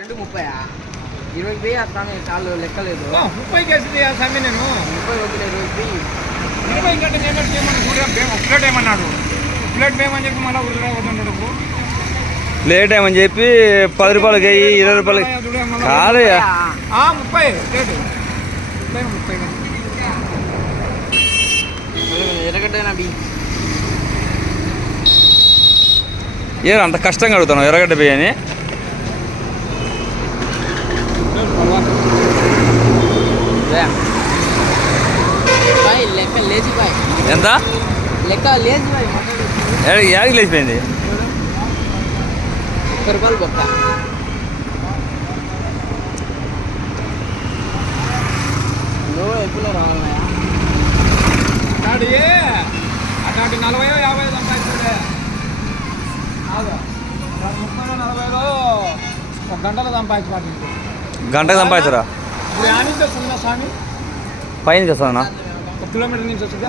2:30 20 అట్లానే కాళ్ళు లెక్కలేదు 30 కేసులు స్వామి నేను 30 వదిలే 20 కంటే చేయమని ప్లేట్ ఏమన్నాడు ప్లేట్ ఏమని చెప్పి మళ్ళీ వదిలేడు ప్లేట్ ఏమని చెప్పి 10 రూపాయలకి 20 రూపాయలకి కాదయ్యా 30 ప్లేట్ 30 ఎర్రగడ్డనా బి ఏ అంత కష్టంగా అడుగుతాను ఎర్రగడ్డ బియ్యని లెక్క లేచి బాయ్ ఎంత లెక్క లేచి బాయ్ యాడికి లేచిపోయింది 1 రూపాయలు బొక్క నువ్వు ఎప్పుడో రావాలన్నాయా అట్లాంటి 40-50 సంపాదిస్తుందే కాదు 30-40లో ఒక గంటలో సంపాదించబడి గంటకు సంపాదించరా ఇప్పుడు ఆ నుంచి వస్తుందా స్వామి పైన వస్తానా 1 కిలోమీటర్ నుంచి వస్తుందా